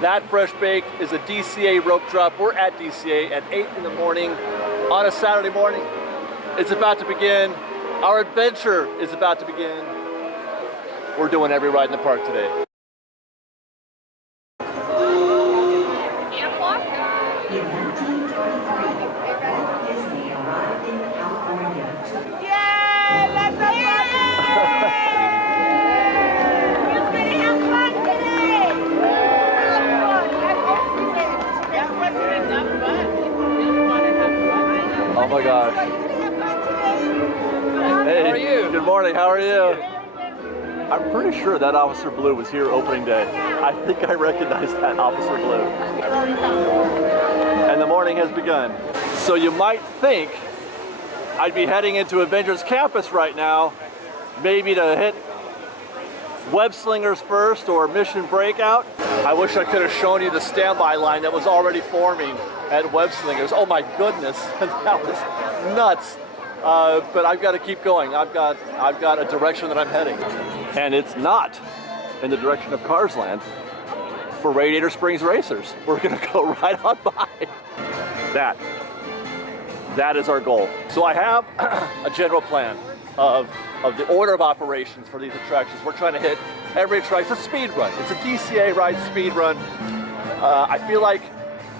That fresh bake is a DCA rope drop. We're at DCA at 8 in the morning on a Saturday morning. It's about to begin. Our adventure is about to begin. We're doing every ride in the park today. 8 o'clock? In 1925, Disney arrived in California. Yay! Let's have fun today! You're gonna have fun today! That wasn't enough fun. People really want to have fun. Oh my gosh. You're gonna have fun today? Hey, How are you? Good morning, how are you? I'm pretty sure that Officer Blue was here opening day. I think I recognize that Officer Blue. And the morning has begun. So you might think I'd be heading into Avengers Campus right now, maybe to hit Web Slingers first or Mission Breakout. I wish I could have shown you the standby line that was already forming at Web Slingers. Oh my goodness, that was nuts. But I've got to keep going. I've got a direction that I'm heading. And it's not in the direction of Cars Land for Radiator Springs Racers. We're gonna go right on by. That is our goal. So I have a general plan of the order of operations for these attractions. We're trying to hit every attraction. It's a speed run. It's a DCA ride speed run. I feel like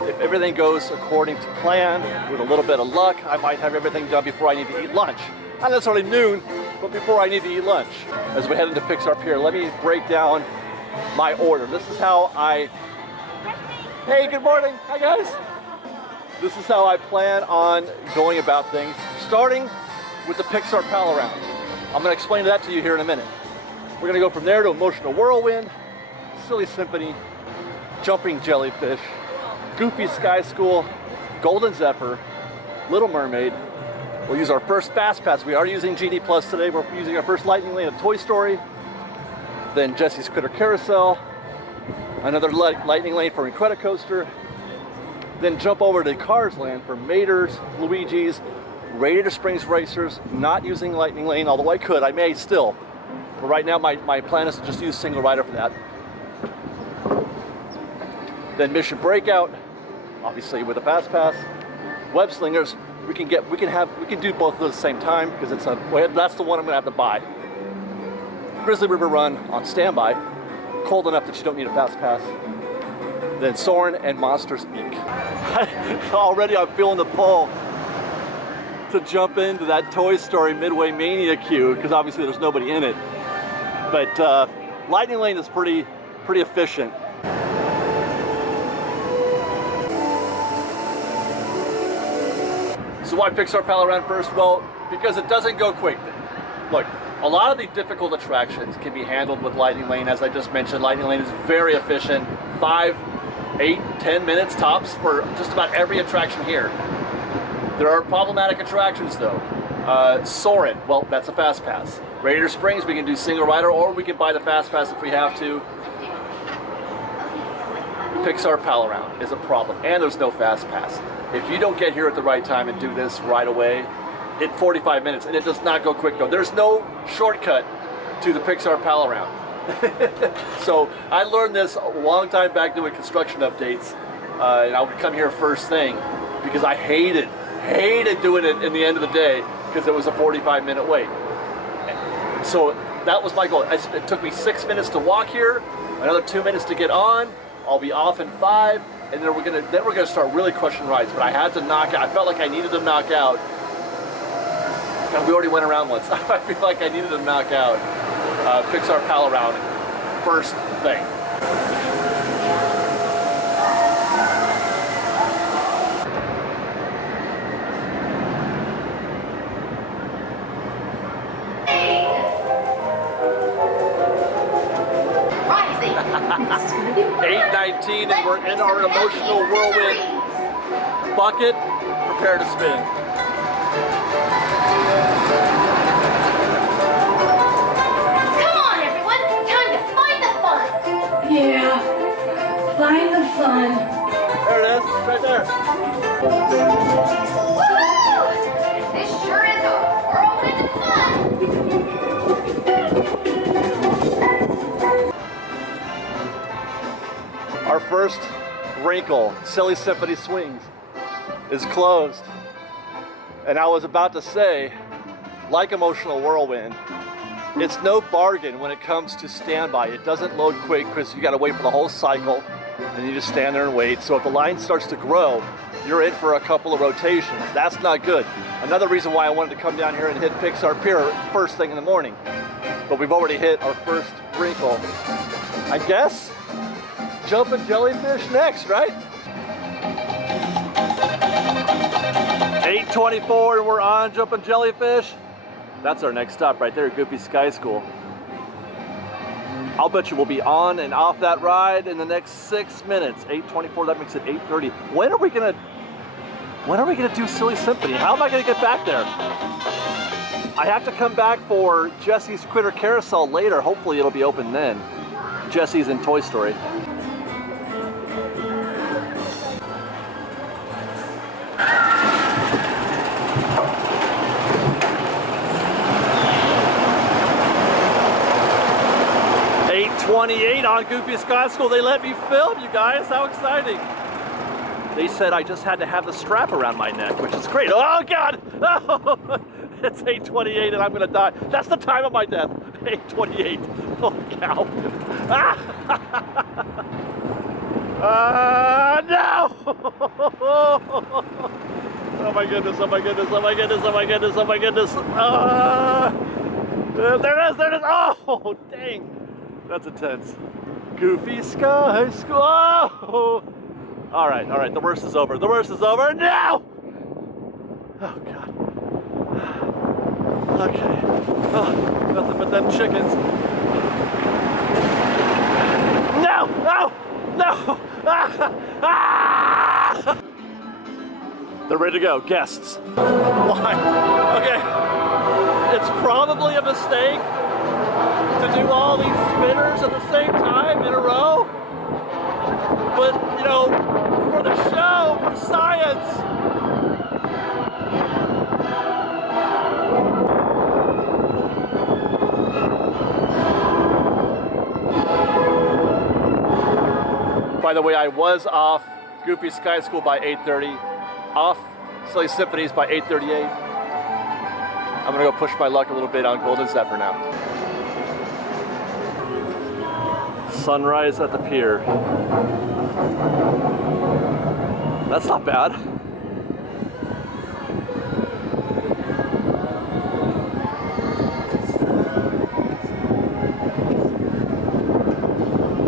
if everything goes according to plan, with a little bit of luck, I might have everything done before I need to eat lunch. Not necessarily noon, but before I need to eat lunch. As we head into Pixar Pier, let me break down my order. This is how I... Hey, good morning. Hi, guys. This is how I plan on going about things, starting with the Pixar Pal Around. I'm going to explain that to you here in a minute. We're going to go from there to Emotional Whirlwind, Silly Symphony, Jumping Jellyfish, Goofy Sky School, Golden Zephyr, Little Mermaid. We'll use our first Fast Pass. We are using GD Plus today. We're using our first Lightning Lane of Toy Story. Then Jesse's Critter Carousel. Another Lightning Lane for Incredicoaster. Then jump over to Cars Land for Mater's, Luigi's, Radiator Springs Racers. Not using Lightning Lane, although I could. I may still. But right now my plan is to just use single rider for that. Then Mission Breakout, obviously with a Fast Pass. Web Slingers. We can do both of those at the same time because that's the one I'm gonna have to buy. Grizzly River Run on standby, cold enough that you don't need a Fast Pass. Then Soarin' and Monsters Inc. Already I'm feeling the pull to jump into that Toy Story Midway Mania queue because obviously there's nobody in it. But Lightning Lane is pretty efficient. So why Pixar Pal Around first? Well, because it doesn't go quick. Look, a lot of the difficult attractions can be handled with Lightning Lane. As I just mentioned, Lightning Lane is very efficient. 5, 8, 10 minutes tops for just about every attraction here. There are problematic attractions though. Soarin', well, that's a Fast Pass. Radiator Springs, we can do single rider or we can buy the Fast Pass if we have to. Pixar Pal Around is a problem, and there's no Fast Pass. If you don't get here at the right time and do this right away, in 45 minutes, and it does not go quick though. There's no shortcut to the Pixar Pal Around. So I learned this a long time back doing construction updates, and I would come here first thing because I hated doing it in the end of the day because it was a 45-minute wait. So that was my goal. It took me 6 minutes to walk here, another 2 minutes to get on. I'll be off in 5, and then we're gonna start really crushing rides. But I had to knock out. I felt like I needed to knock out. God, we already went around once. I feel like I needed to knock out Pixar Pal Around first thing. Rising. 8:19 and we're in our Emotional Whirlwind bucket. Prepare to spin. Come on, everyone. Time to find the fun. Yeah, find the fun. There it is, right there. Woohoo! This sure is a whirlwind of fun. Our first wrinkle, Silly Symphony Swings, is closed. And I was about to say, like Emotional Whirlwind, it's no bargain when it comes to standby. It doesn't load quick because you gotta wait for the whole cycle and you just stand there and wait. So if the line starts to grow, you're in for a couple of rotations. That's not good. Another reason why I wanted to come down here and hit Pixar Pier first thing in the morning. But we've already hit our first wrinkle. I guess jumping jellyfish next, right? 8:24 and we're on jumping jellyfish. That's our next stop right there, Goofy Sky School. I'll bet you we'll be on and off that ride in the next 6 minutes. 8:24, that makes it 8:30. When are we gonna do Silly Symphony? How am I gonna get back there? I have to come back for Jesse's Critter Carousel later. Hopefully it'll be open then. Jesse's in Toy Story. $8:28 on Goofy Sky School. They let me film, you guys. How exciting. They said I just had to have the strap around my neck, which is great. Oh, God. Oh, it's 8:28 and I'm going to die. That's the time of my death. 8:28. Oh, cow. No. Oh, my goodness. Oh, my goodness. Oh, my goodness. Oh, my goodness. Oh, my goodness. There it is. There it is. Oh, dang. That's intense. Goofy Sky School. Oh. All right, the worst is over. The worst is over now. Oh, God. Okay. Oh, nothing but them chickens. No, no, no. Ah. They're ready to go. Guests. Why? Okay. It's probably a mistake to do all these spinners at the same time in a row. But, you know, for the show, for science. By the way, I was off Goofy Sky School by 8:30, off Silly Symphonies by 8:38. I'm gonna go push my luck a little bit on Golden Zephyr now. Sunrise at the pier. That's not bad.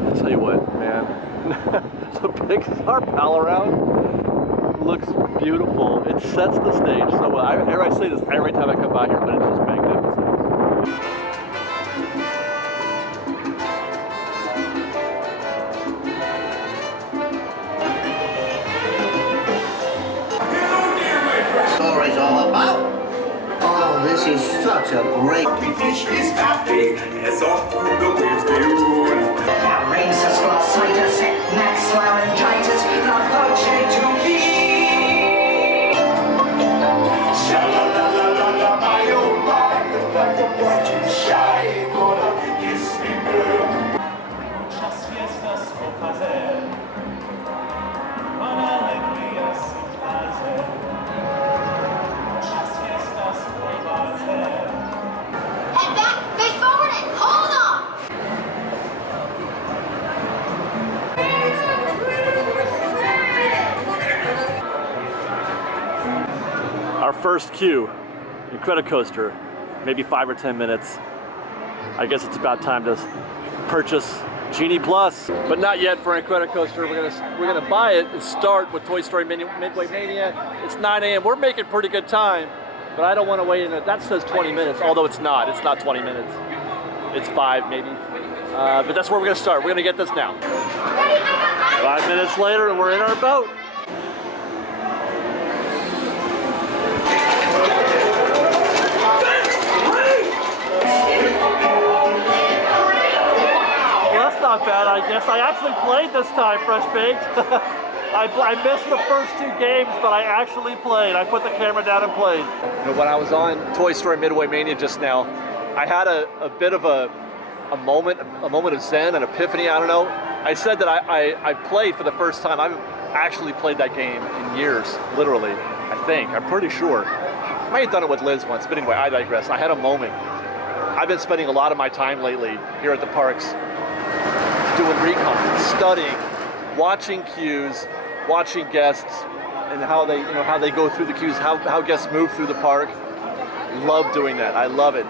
I tell you what, man, the Pixar pal around looks beautiful. It sets the stage so well. I say this every time I come by here, but it's just magnificent. Story's all about. Oh, this is such a great. Fish is happy as off through the waves they roll. Racers, glossitis, max laryngitis, not vouching to be. Sha-la-la-la-la-la, my oh my, like a boy too shy, gonna kiss me girl. Czas fiestas okazer, con alegría sin placer. Czas fiestas okazer. Head back, face forward, and hold on! Our first queue, Incredicoaster, maybe 5 or 10 minutes. I guess it's about time to purchase Genie Plus, but not yet for Incredicoaster. We're gonna buy it and start with Toy Story Midway Mania. It's 9 a.m. We're making pretty good time, but I don't want to wait in it. That says 20 minutes, although it's not. It's not 20 minutes. It's 5 maybe. But that's where we're gonna start. We're gonna get this now. 5 minutes later, and we're in our boat. Not bad, I guess. I actually played this time, Fresh Baked. I missed the first 2 games, but I actually played. I put the camera down and played. You know, when I was on Toy Story Midway Mania just now, I had a bit of a moment of zen, an epiphany, I don't know. I said that I played for the first time. I haven't actually played that game in years, literally, I think. I'm pretty sure. I might have done it with Liz once, but anyway, I digress. I had a moment. I've been spending a lot of my time lately here at the parks doing recon, studying, watching cues, watching guests, and how they go through the cues, how guests move through the park. Love doing that. I love it.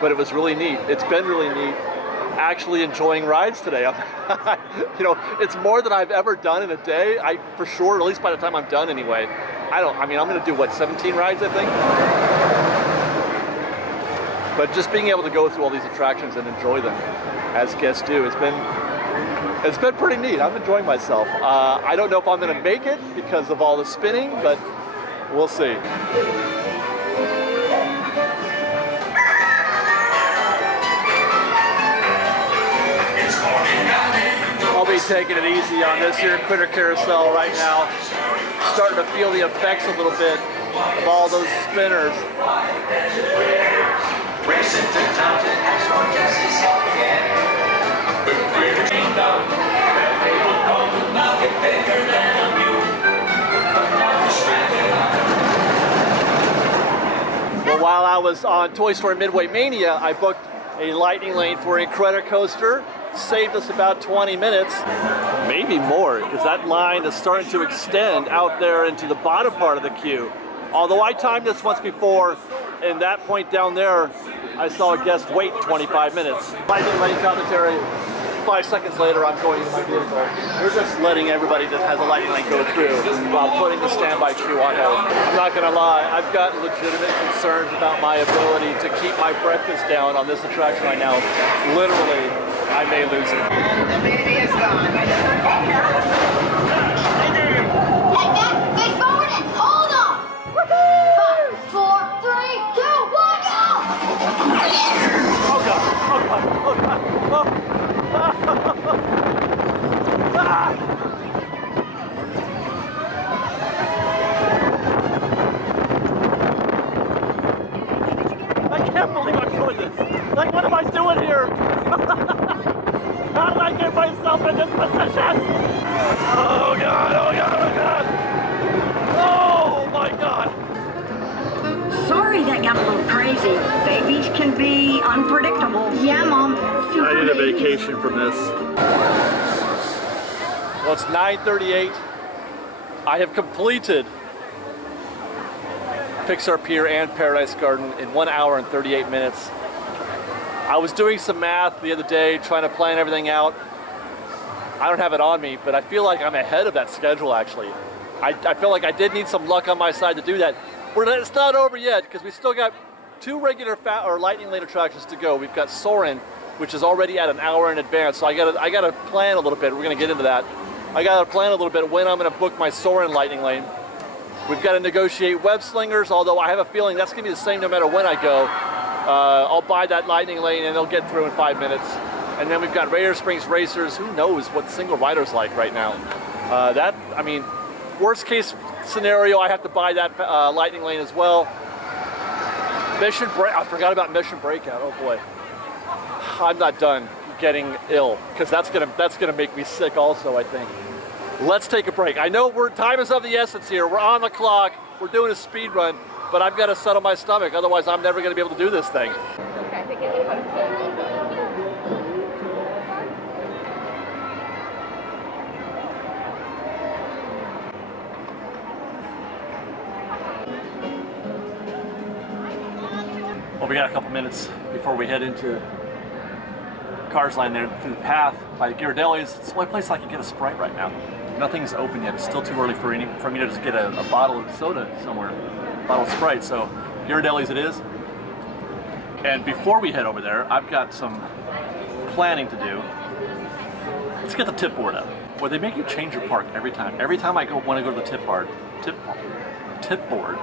But it was really neat. It's been really neat actually enjoying rides today. It's more than I've ever done in a day. For sure, at least by the time I'm done anyway. I'm going to do what, 17 rides, I think? But just being able to go through all these attractions and enjoy them as guests do, it's been pretty neat. I'm enjoying myself. I don't know if I'm going to make it because of all the spinning, but we'll see. I'll be taking it easy on this here Critter Carousel right now. Starting to feel the effects a little bit of all those spinners. Racing to town to ask for justice again. We're chained up, where they will come, now get bigger than a mule. But now we're stranded. Well, while I was on Toy Story Midway Mania, I booked a lightning lane for Incredicoaster. Saved us about 20 minutes, maybe more, because that line is starting to extend out there into the bottom part of the queue. Although I timed this once before, and that point down there, I saw a guest wait 25 minutes. Lightning lane commentary. 5 seconds later, I'm going to my vehicle. We're just letting everybody that has a lightning lane go through while putting the standby queue on hold. I'm not gonna lie, I've got legitimate concerns about my ability to keep my breakfast down on this attraction right now. Literally, I may lose it. The baby is gone. Hey, Matt, face forward and hold on. 5, 4, 3, 2, 1, go! Oh God, oh God, oh God, oh. I can't believe I'm doing this. Like, what am I doing here? How did I get myself in this position? Oh God, oh God, oh God. Oh my God. Sorry that got a little crazy. Babies can be unpredictable. Yeah, Mom. I need a vacation from this. Well, it's 9:38. I have completed Pixar Pier and Paradise Garden in 1 hour and 38 minutes. I was doing some math the other day, trying to plan everything out. I don't have it on me, but I feel like I'm ahead of that schedule, actually. I feel like I did need some luck on my side to do that. It's not over yet, because we still got 2 regular lightning lane attractions to go. We've got Soarin', which is already at an hour in advance, so I gotta plan a little bit. We're gonna get into that. I gotta plan a little bit when I'm gonna book my Soarin' lightning lane. We've got to negotiate web slingers, although I have a feeling that's gonna be the same no matter when I go. I'll buy that lightning lane and they'll get through in 5 minutes. And then we've got Raider Springs Racers. Who knows what single rider's like right now? Worst case scenario, I have to buy that lightning lane as well. I forgot about Mission Breakout. Oh boy, I'm not done getting ill, because that's gonna make me sick also, I think. Let's take a break. I know time is of the essence here. We're on the clock. We're doing a speed run, but I've got to settle my stomach. Otherwise, I'm never going to be able to do this thing. Well, we got a couple minutes before we head into Cars Line there through the path by Ghirardelli's. It's the only place I can get a Sprite right now. Nothing's open yet. It's still too early for me to just get a bottle of soda somewhere, a bottle of Sprite. So Ghirardelli's it is. And before we head over there, I've got some planning to do. Let's get the tip board up. Well, they make you change your park every time. Every time I want to go to the tip board,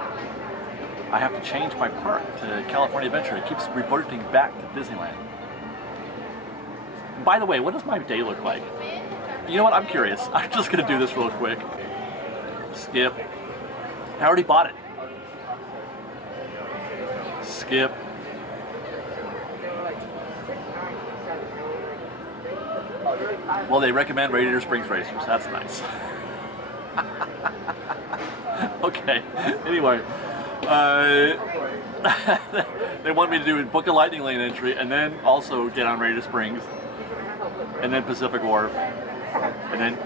I have to change my park to California Adventure. It keeps reverting back to Disneyland. By the way, what does my day look like? You know what? I'm curious. I'm just gonna do this real quick. Skip. I already bought it. Skip. Well, they recommend Radiator Springs racers. That's nice. Okay. Anyway, they want me to book a Lightning Lane entry and then also get on Radiator Springs and then Pacific Wharf and then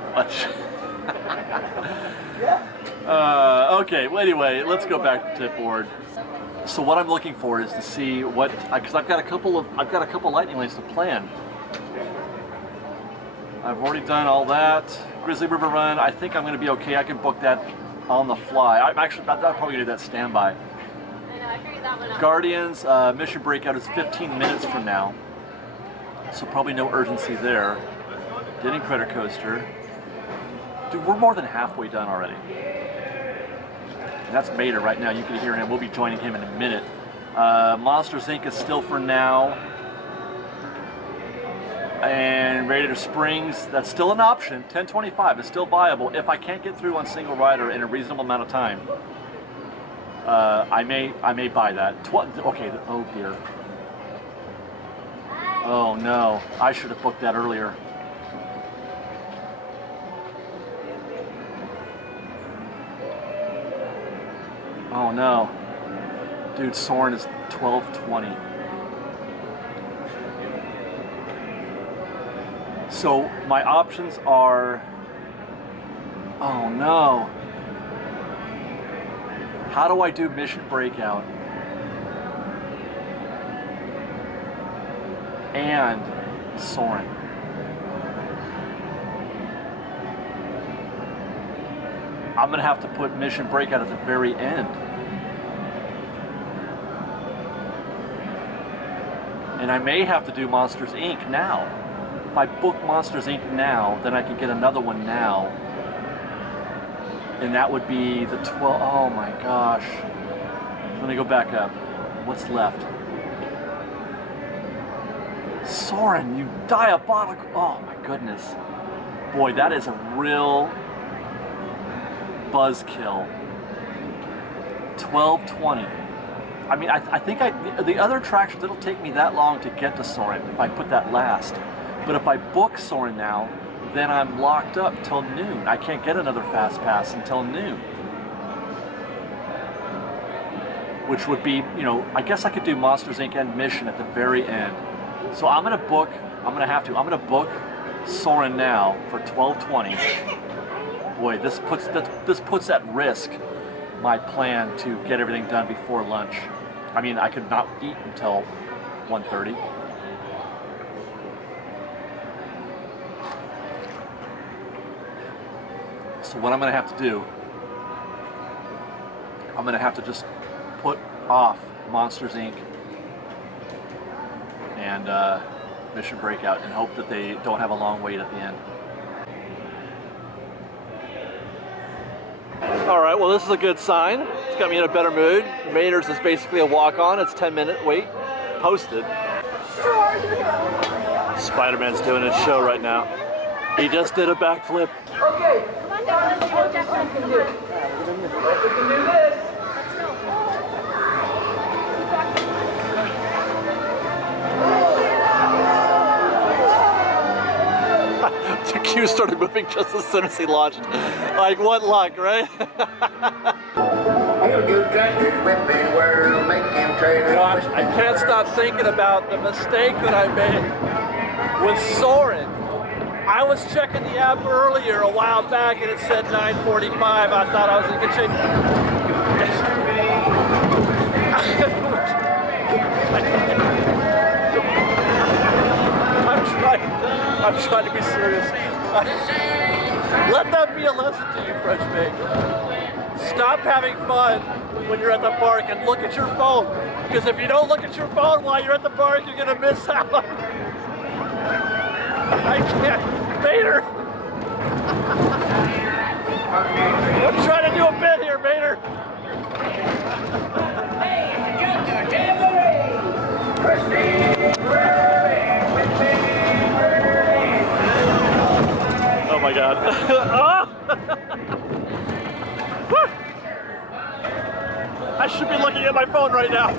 okay. Well, anyway, let's go back to tip board. So what I'm looking for is to see what, because I've got a couple Lightning Lanes to plan. I've already done all that. Grizzly River Run, I think I'm going to be okay. I can book that on the fly. I'm probably going to do that standby. Guardians, mission breakout is 15 minutes from now. So probably no urgency there. Getting Credit Coaster. Dude, we're more than halfway done already. And that's Mater right now. You can hear him. We'll be joining him in a minute. Monsters Inc. is still for now. And Radiator Springs, that's still an option. 1025 is still viable if I can't get through on single rider in a reasonable amount of time. I may buy that. Okay. Oh dear. Oh no. I should have booked that earlier. Oh no. Dude, Soren is 1220. So my options are, oh no. How do I do mission breakout and Soren? I'm gonna have to put mission breakout at the very end. And I may have to do Monsters Inc. now. If I book Monsters Inc. now, then I can get another one now. And that would be the 12, oh my gosh. Let me go back up. What's left? Soren, you diabolical, oh my goodness. Boy, that is a real buzzkill. 1220. I mean, I think the other attractions, it'll take me that long to get to Soren if I put that last. But if I book Soren now, then I'm locked up till noon. I can't get another fast pass until noon. Which would be, you know, I guess I could do Monsters Inc. and Mission at the very end. So I'm gonna book Soren now for 1220. Boy, this puts at risk my plan to get everything done before lunch. I mean, I could not eat until 1:30. So what I'm going to have to do, I'm going to have to just put off Monsters Inc. and Mission Breakout and hope that they don't have a long wait at the end. All right, well, this is a good sign. It's got me in a better mood. Mater's is basically a walk-on. It's 10-minute wait, posted. Spider-Man's doing his show right now. He just did a backflip. Okay. Come on down, let's see what Jackson can do. We can do this. The queue started moving just as soon as he launched. Like, what luck, right? I can't stop thinking about the mistake that I made with Soren. I was checking the app earlier a while back and it said 9:45. I thought I was in good shape. I'm trying to be serious. Let that be a lesson to you, French Bake. Stop having fun when you're at the park and look at your phone. Because if you don't look at your phone while you're at the park, you're going to miss out. I can't. Mater! I'm trying to do a bit here, Mater. Oh my God. I should be looking at my phone right now.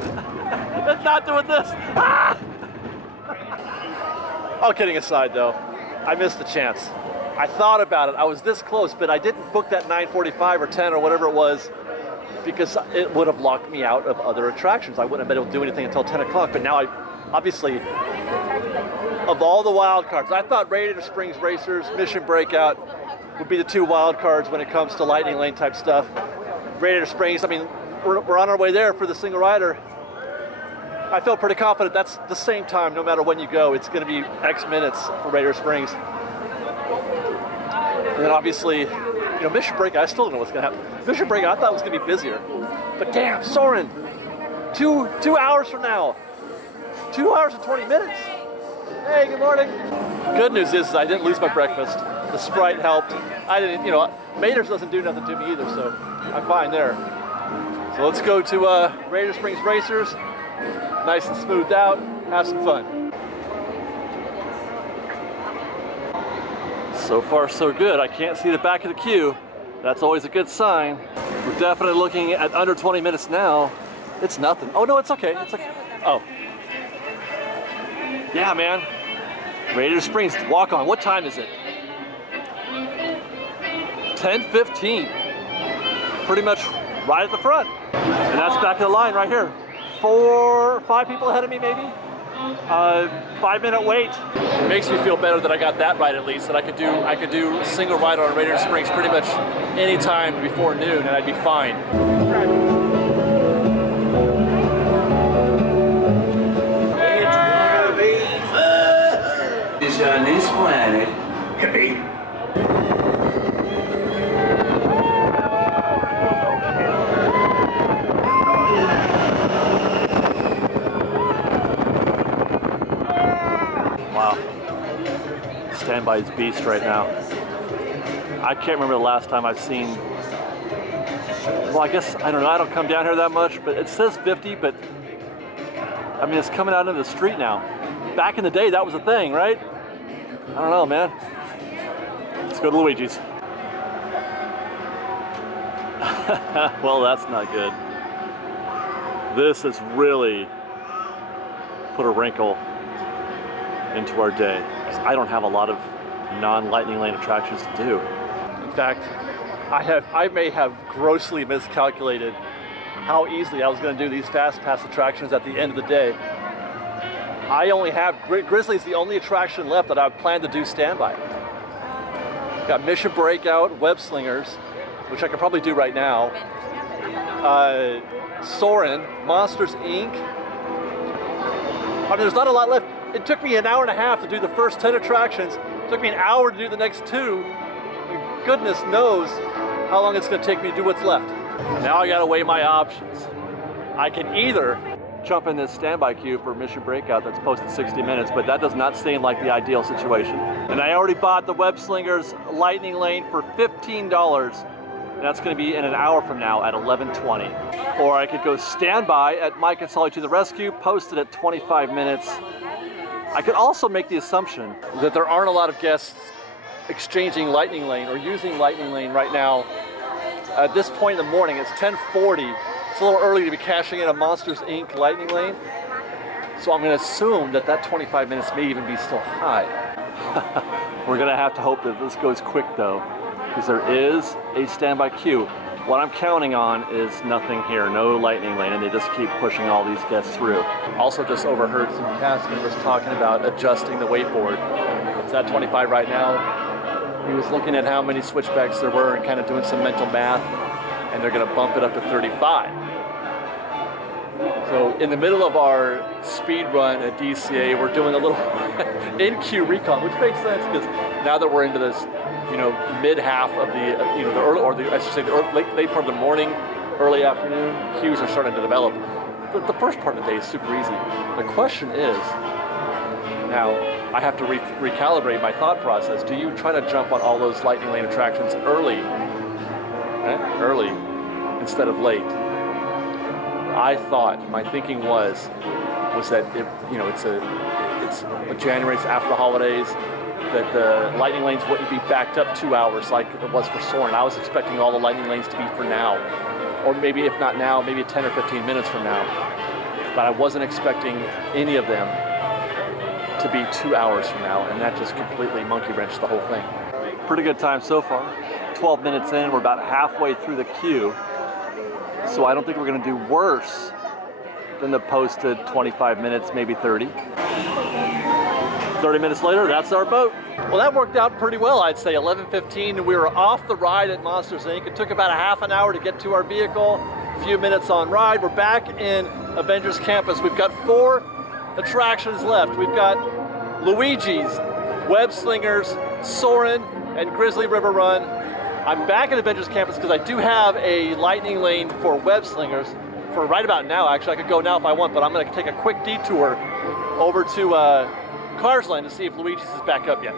It's not doing this. All kidding aside though, I missed the chance. I thought about it. I was this close, but I didn't book that 9:45 or 10 or whatever it was because it would have locked me out of other attractions. I wouldn't have been able to do anything until 10 o'clock, but now I, obviously, of all the wild cards, I thought Radiator Springs Racers, Mission Breakout would be the two wild cards when it comes to Lightning Lane type stuff. Radiator Springs, I mean, we're on our way there for the single rider. I felt pretty confident that's the same time, no matter when you go, it's going to be X minutes for Radiator Springs. And then obviously, you know, Mission Breakout, I still don't know what's going to happen. Mission Breakout, I thought it was going to be busier. But damn, Soren, two hours from now. 2 hours and 20 minutes. Hey, good morning. Good news is I didn't lose my breakfast. The Sprite helped. I didn't, you know, Mater's doesn't do nothing to me either, so I'm fine there. So let's go to Radiator Springs Racers. Nice and smoothed out. Have some fun. So far, so good. I can't see the back of the queue. That's always a good sign. We're definitely looking at under 20 minutes now. It's nothing. Oh no, it's okay. It's okay. Oh. Yeah, man. Radiator Springs, walk on. What time is it? 10:15. Pretty much right at the front. And that's back of the line right here. 4, 5 people ahead of me maybe. 5-minute wait. It makes me feel better that I got that right at least. That I could do single ride on Radiator Springs pretty much any time before noon and I'd be fine. Is on this planet. Hippie. Wow. Standby's beast right now. I can't remember the last time I've seen, well, I guess, I don't know, I don't come down here that much, but it says 50, but I mean, it's coming out into the street now. Back in the day, that was a thing, right? I don't know, man. Let's go to Luigi's. Well, that's not good. This has really put a wrinkle into our day. I don't have a lot of non-Lightning Lane attractions to do. In fact, I may have grossly miscalculated how easily I was going to do these fast pass attractions at the end of the day. I only have, Grizzly's the only attraction left that I plan to do standby. Got Mission Breakout, Web Slingers, which I could probably do right now. Soren, Monsters Inc. I mean, there's not a lot left. It took me an hour and a half to do the first 10 attractions. It took me an hour to do the next 2. Goodness knows how long it's going to take me to do what's left. Now I got to weigh my options. I can either jump in this standby queue for Mission Breakout that's posted 60 minutes, but that does not seem like the ideal situation. And I already bought the Web Slingers Lightning Lane for $15. And that's going to be in an hour from now at 11:20. Or I could go standby at Mike and Sully to the Rescue, posted at 25 minutes. I could also make the assumption that there aren't a lot of guests exchanging Lightning Lane or using Lightning Lane right now. At this point in the morning, it's 10:40. It's a little early to be cashing in a Monsters Inc. Lightning Lane. So I'm going to assume that that 25 minutes may even be still high. We're going to have to hope that this goes quick though, because there is a standby queue. What I'm counting on is nothing here, no Lightning Lane, and they just keep pushing all these guests through. Also just overheard some cast members talking about adjusting the wakeboard. It's at 25 right now. He was looking at how many switchbacks there were and kind of doing some mental math, and they're going to bump it up to 35. So in the middle of our speed run at DCA, we're doing a little in-queue recon, which makes sense because now that we're into this, you know, mid-half of the, you know, the early, or the, I should say the late part of the morning, early afternoon, queues are starting to develop. But the first part of the day is super easy. The question is, now I have to recalibrate my thought process. Do you try to jump on all those Lightning Lane attractions early, early instead of late? I thought, my thinking was that it, you know, it's January, it's after the holidays, that the Lightning Lanes wouldn't be backed up 2 hours like it was for Soren. I was expecting all the Lightning Lanes to be for now, or maybe if not now, maybe 10 or 15 minutes from now. But I wasn't expecting any of them to be 2 hours from now, and that just completely monkey wrenched the whole thing. Pretty good time so far. 12 minutes in, we're about halfway through the queue. So I don't think we're gonna do worse than the posted 25 minutes, maybe 30. 30 minutes later, that's our boat. Well, that worked out pretty well, I'd say. 11:15, and we were off the ride at Monsters, Inc. It took about a half an hour to get to our vehicle, a few minutes on ride. We're back in Avengers Campus. We've got 4 attractions left. We've got Luigi's, Web Slingers, Soarin', and Grizzly River Run. I'm back at Avengers Campus because I do have a lightning lane for Web Slingers for right about now. Actually, I could go now if I want, but I'm going to take a quick detour over to Cars Land to see if Luigi's is back up yet.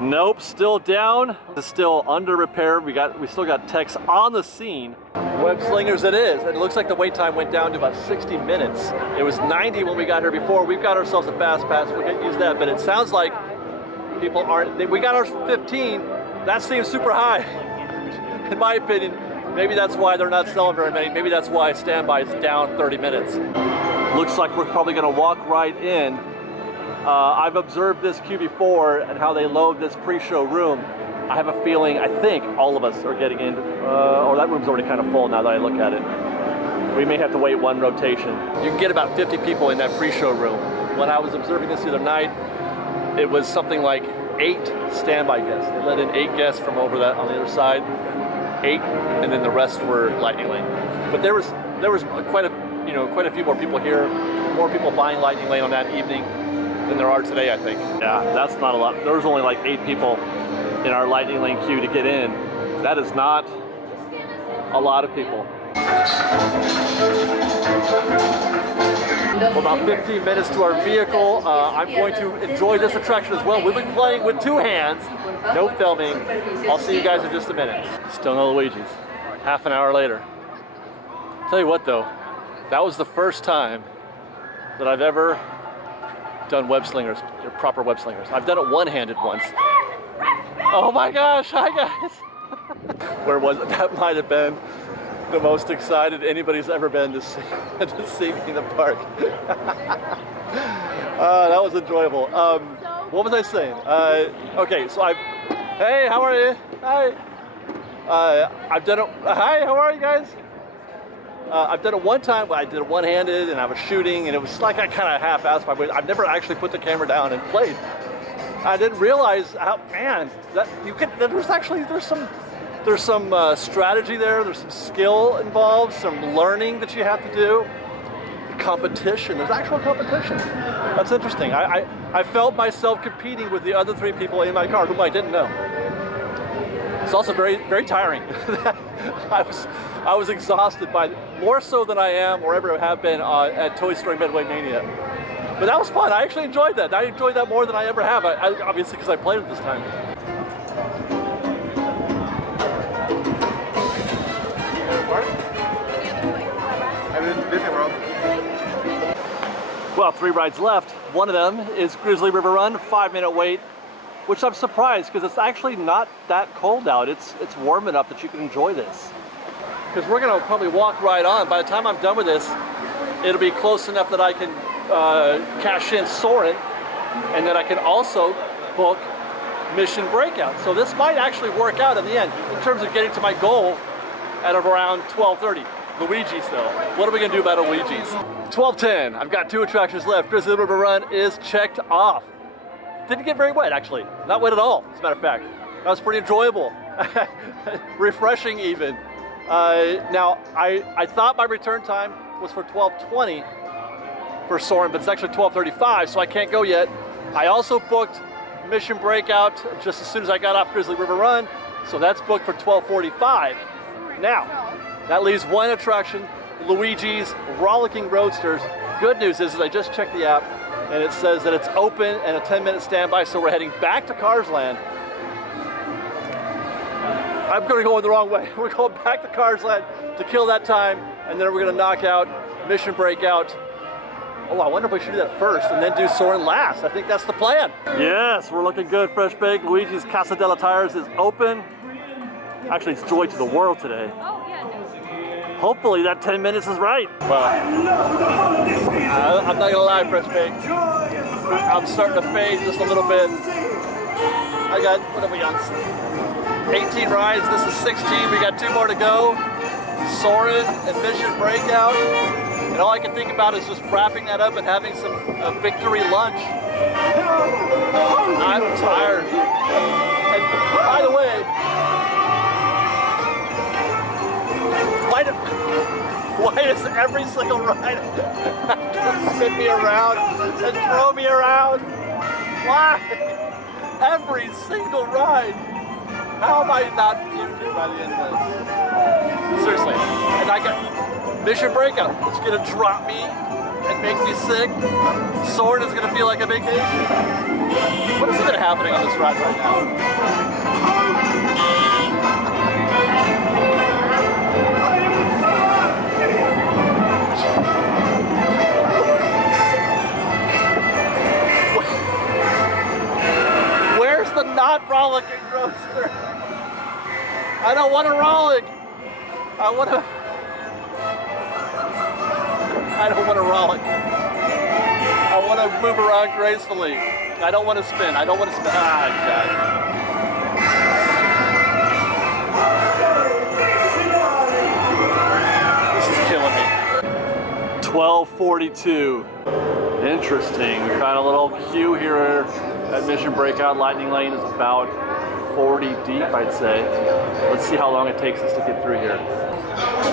Nope, still down. It's still under repair. We still got techs on the scene. Web Slingers it is. It looks like the wait time went down to about 60 minutes. It was 90 when we got here before. We've got ourselves a fast pass. We can use that, but it sounds like people aren't. We got ours 15. That seems super high, in my opinion. Maybe that's why they're not selling very many. Maybe that's why standby is down 30 minutes. Looks like we're probably going to walk right in. I've observed this queue before and how they load this pre-show room. I have a feeling, I think all of us are getting in, or that room's already kind of full now that I look at it. We may have to wait one rotation. You can get about 50 people in that pre-show room. When I was observing this the other night, it was something like 8 standby guests. They let in 8 guests from over that on the other side, 8, and then the rest were lightning lane. But there was quite a few more people here, more people buying lightning lane on that evening than there are today, I think. Yeah, that's not a lot. There was only like 8 people in our lightning lane queue to get in. That is not a lot of people. We're about 15 minutes to our vehicle. I'm going to enjoy this attraction as well. We've been playing with 2 hands, no filming. I'll see you guys in just a minute. Still no Luigi's. Half an hour later. Tell you what though, that was the first time that I've ever done web slingers, or proper web slingers. I've done it one-handed once. Oh my gosh, hi guys. Where was it? That might have been the most excited anybody's ever been to see me in the park. That was enjoyable. What was I saying? Okay, so hey, how are you? Hi. I've done it, hi, how are you guys? I've done it one time, but I did it one-handed and I was shooting and it was like I kind of half-assed my way. I've never actually put the camera down and played. I didn't realize how, man, that you could, there's some strategy there, there's some skill involved, some learning that you have to do. Competition, there's actual competition. That's interesting. I felt myself competing with the other 3 people in my car whom I didn't know. It's also very, very tiring. I was exhausted more so than I am or ever have been at Toy Story Midway Mania. But that was fun. I actually enjoyed that. I enjoyed that more than I ever have. Obviously because I played it this time. Well, 3 rides left. One of them is Grizzly River Run, 5-minute wait, which I'm surprised because it's actually not that cold out. It's warm enough that you can enjoy this. Because we're gonna probably walk right on. By the time I'm done with this, it'll be close enough that I can cash in Soarin', and then I can also book Mission Breakout. So this might actually work out in the end in terms of getting to my goal at around 12:30. Luigi's though. What are we gonna do about a Luigi's? 12:10, I've got 2 attractions left. Grizzly River Run is checked off. Didn't get very wet actually, not wet at all, as a matter of fact. That was pretty enjoyable, refreshing even. Now, I thought my return time was for 12:20 for Soarin', but it's actually 12:35, so I can't go yet. I also booked Mission Breakout just as soon as I got off Grizzly River Run, so that's booked for 12:45. Now, that leaves 1 attraction, Luigi's Rollicking Roadsters. Good news is I just checked the app, and it says that it's open and a 10-minute standby, so we're heading back to Cars Land. I'm going to go the wrong way. We're going back to Cars Land to kill that time, and then we're going to knock out Mission Breakout. Oh, I wonder if we should do that first and then do Soarin' last. I think that's the plan. Yes, we're looking good, fresh baked. Luigi's Casa della Tires is open. Actually, it's joy to the world today. Oh, yeah. Hopefully that 10 minutes is right. Well, I'm not gonna lie, fresh baked. I'm starting to fade just a little bit. I got, what are we on? 18 rides, this is 16, we got 2 more to go. Soarin' and Mission Breakout. And all I can think about is just wrapping that up and having some victory lunch. I'm tired. And by the way, why does every single ride have to spin me around and throw me around? Why? Every single ride. How am I not puking by the end of this? Seriously. And I got Mission Breakout. It's gonna drop me and make me sick. Soarin' is gonna feel like a vacation. What is even happening on this ride right now? Where's the not rollicking roaster? I don't want to rollick. I don't want to rollick. I want to move around gracefully. I don't want to spin. I don't want to spin. Ah, God. This is killing me. 12:42. Interesting. We got a little queue here at Mission Breakout. Lightning Lane is about 40 deep, I'd say. Let's see how long it takes us to get through here.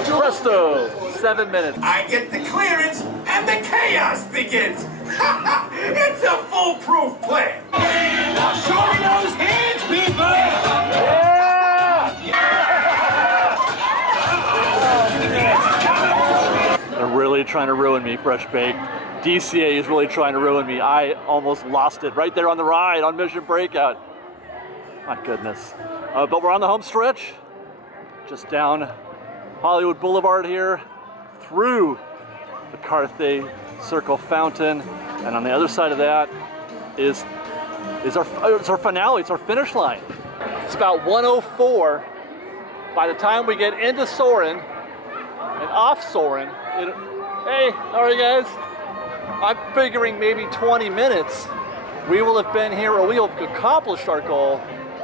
Presto! 7 minutes. I get the clearance and the chaos begins. It's a foolproof plan. Show me those hands, people. They're really trying to ruin me, Fresh Baked. DCA is really trying to ruin me. I almost lost it right there on the ride on Mission Breakout. My goodness. But we're on the home stretch. Just down Hollywood Boulevard here, through the Carthay Circle Fountain, and on the other side of that is our finale. It's our finish line. It's about 1:04. By the time we get into Soarin' and off Soarin', hey, how are you guys? I'm figuring maybe 20 minutes. We will have been here, or we will have accomplished our goal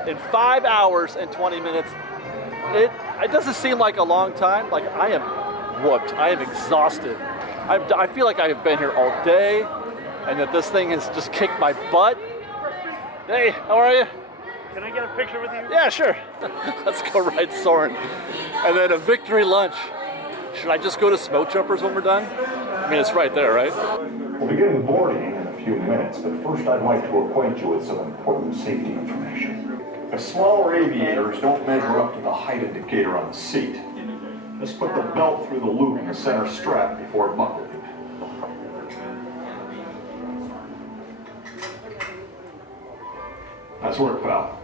in 5 hours and 20 minutes. It doesn't seem like a long time. Like, I am whooped. I am exhausted. I feel like I have been here all day, and that this thing has just kicked my butt. Hey, how are you? Can I get a picture with you? Yeah, sure. Let's go ride Soarin'. And then a victory lunch. Should I just go to Smoke Jumpers when we're done? I mean, it's right there, right? We'll begin boarding in a few minutes, but first I'd like to acquaint you with some important safety information. The smaller aviators don't measure up to the height indicator on the seat. Just put the belt through the loop in the center strap before buckling. Nice work, pal.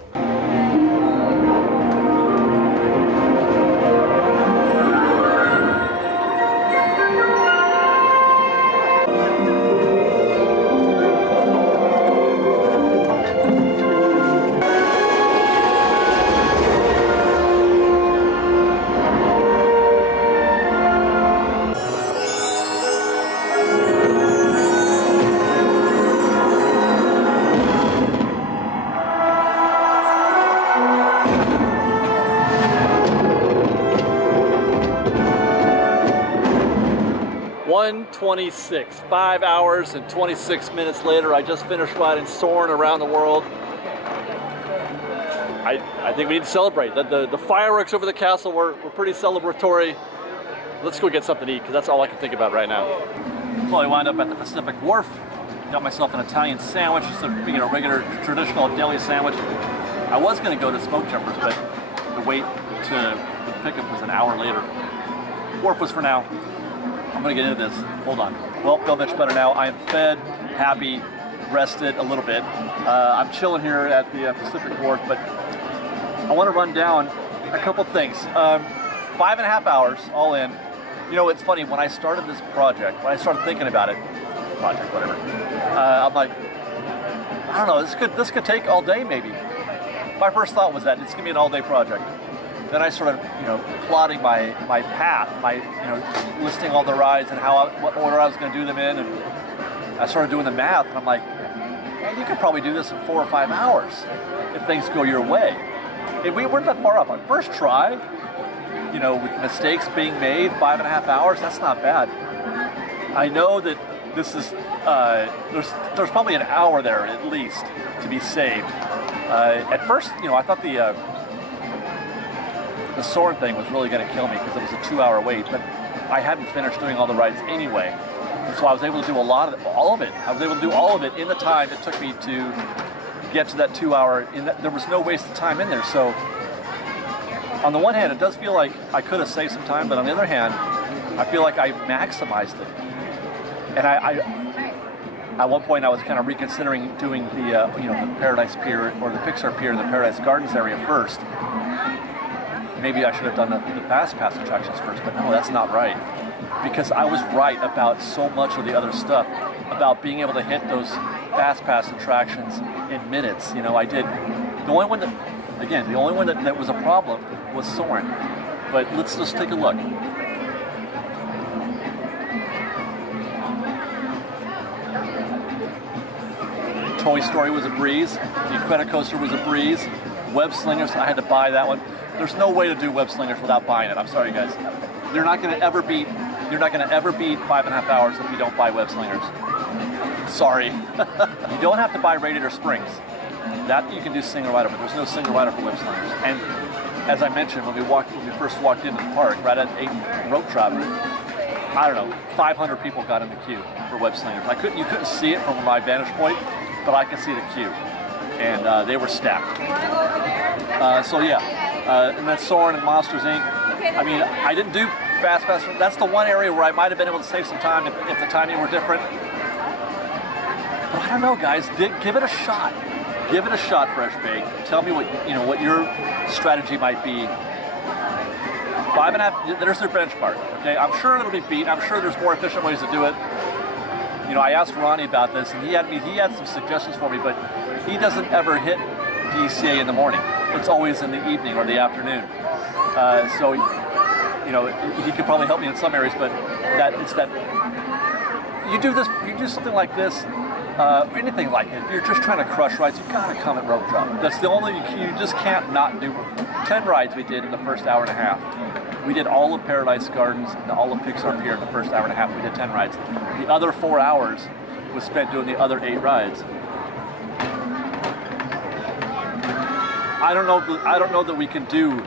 1:26, 5 hours and 26 minutes later. I just finished riding Soarin' around the world. I think we need to celebrate. The fireworks over the castle were pretty celebratory. Let's go get something to eat, because that's all I can think about right now. Well, I wound up at the Pacific Wharf. Got myself an Italian sandwich, just a regular traditional deli sandwich. I was going to go to Smoke Jumpers, but the wait to the pickup was an hour later. Wharf was for now. I'm going to get into this. Hold on. Well, feel much better now. I am fed, happy, rested a little bit. I'm chilling here at the Pacific Wharf, but I want to run down a couple things. 5.5 hours all in. You know, it's funny, when I started this project, when I started thinking about it, whatever, I'm like, I don't know, this could take all day maybe. My first thought was that it's gonna be an all-day project. Then I started, plotting my path, listing all the rides and what order I was gonna do them in, and I started doing the math, and I'm like, And you could probably do this in 4 or 5 hours if things go your way. And we weren't that far off. On first try, you know, with mistakes being made, 5.5 hours, that's not bad. I know that this is, there's probably an hour there at least to be saved. At first, you know, I thought the Soren thing was really going to kill me because it was a 2-hour wait, but I hadn't finished doing all the rides anyway. And so I was able to do all of it. I was able to do all of it in the time it took me to get to that 2 hour. There was no wasted time in there. So on the one hand, it does feel like I could have saved some time, but on the other hand, I feel like I maximized it. And I at one point I was kind of reconsidering doing the you know, the Paradise Pier or the Pixar Pier, the Paradise Gardens area first. Maybe I should have done the Fast Pass attractions first, but no, that's not right. Because I was right about so much of the other stuff, about being able to hit those Fast Pass attractions in minutes. You know, I did. The only one that was a problem was Soren. But let's just take a look. Toy Story was a breeze. The Incredicoaster was a breeze. Web Slingers, I had to buy that one. There's no way to do Web Slingers without buying it. I'm sorry, guys. You're not going to ever beat 5.5 hours if you don't buy Web Slingers. Sorry. You don't have to buy Radiator Springs. That you can do single rider, but there's no single rider for Web Slingers. And as I mentioned, when we first walked into the park, right at 8 rope drop, I don't know, 500 people got in the queue for Web Slingers. You couldn't see it from my vantage point, but I could see the queue, and they were stacked. So yeah, and then Soren and Monsters Inc. I mean, I didn't do Fast Pass. That's the one area where I might have been able to save some time if the timing were different. But I don't know, guys. Give it a shot. Give it a shot, Fresh Baked. Tell me what your strategy might be. 5.5. There's their benchmark. Okay, I'm sure it'll be beat. I'm sure there's more efficient ways to do it. You know, I asked Ronnie about this, and he had some suggestions for me, but he doesn't ever hit DCA in the morning. It's always in the evening or the afternoon. So, you know, he could probably help me in some areas, but you do something like this, anything like it. If you're just trying to crush rides, you gotta come at rope drop. That's the only, you just can't not do. 10 rides we did in the first hour and a half. We did all of Paradise Gardens and all of Pixar Pier in the first hour and a half. We did 10 rides. The other 4 hours was spent doing the other 8 rides. I don't know that we can do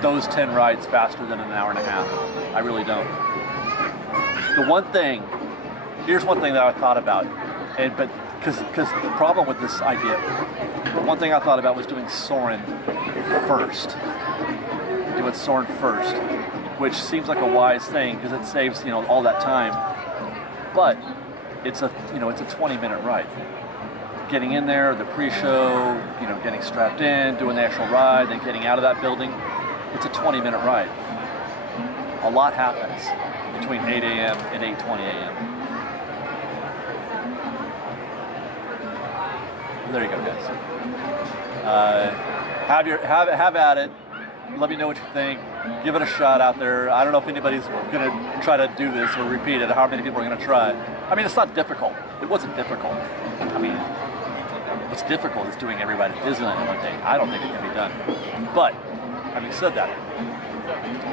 those 10 rides faster than an hour and a half. I really don't. Here's one thing that I thought about, because the problem with this idea, the one thing I thought about was doing Soren first. Doing Soren first, which seems like a wise thing because it saves, you know, all that time. But it's a 20-minute ride. Getting in there, the pre-show, you know, getting strapped in, doing the actual ride, then getting out of that building. It's a 20-minute ride. A lot happens between 8 a.m. and 8:20 a.m. There you go, guys. Have at it. Let me know what you think. Give it a shot out there. I don't know if anybody's going to try to do this or repeat it. How many people are going to try? I mean, it's not difficult. It wasn't difficult. I mean, what's difficult is doing every ride at Disneyland in one day. I don't think it can be done. But having said that,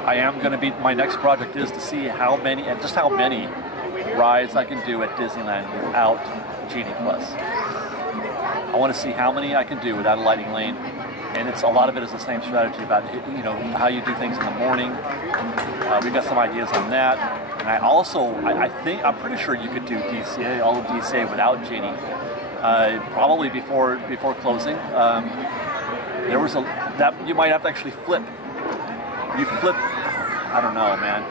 I am going to be. My next project is to see how many rides I can do at Disneyland without Genie Plus. I want to see how many I can do without a lighting lane. And a lot of it is the same strategy about, you know, how you do things in the morning. We've got some ideas on that. And I'm pretty sure you could do DCA, all of DCA without Genie. Probably before closing. There was that you might have to actually flip. You flip, I don't know, man.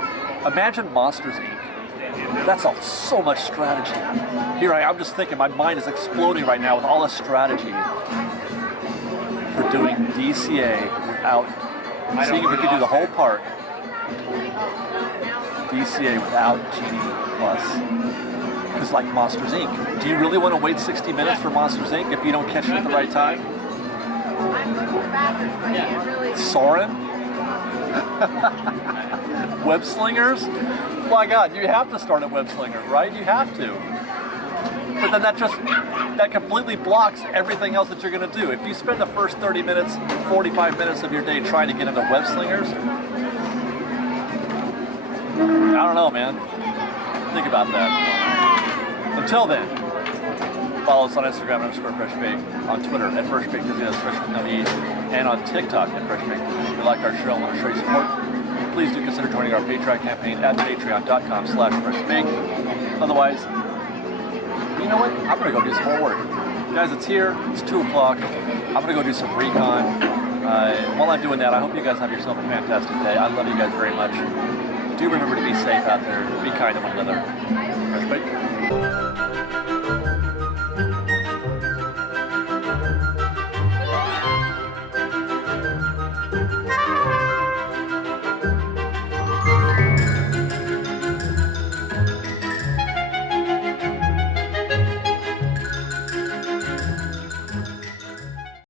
Imagine Monsters Inc. That's so much strategy. Here I'm just thinking, my mind is exploding right now with all this strategy. For doing DCA without, seeing if we could do the whole park, DCA without Genie Plus. Because like Monsters Inc. Do you really want to wait 60 minutes for Monsters Inc. if you don't catch it at the right time? Soren? Web Slingers? My God, you have to start at Web Slingers, right? You have to. but then that completely blocks everything else that you're gonna do. If you spend the first 30 minutes, 45 minutes of your day trying to get into web slingers, I don't know, man. Think about that. Until then, follow us on Instagram _FreshBake, on Twitter at FreshBake, and on TikTok at FreshBake. If you like our show and want to show your support, please do consider joining our Patreon campaign at patreon.com/FreshBake. Otherwise, you know what? I'm gonna go do some more work. Guys, it's here, it's 2 o'clock. I'm gonna go do some recon. While I'm doing that, I hope you guys have yourself a fantastic day. I love you guys very much. Do remember to be safe out there. Be kind to one another. FreshBake.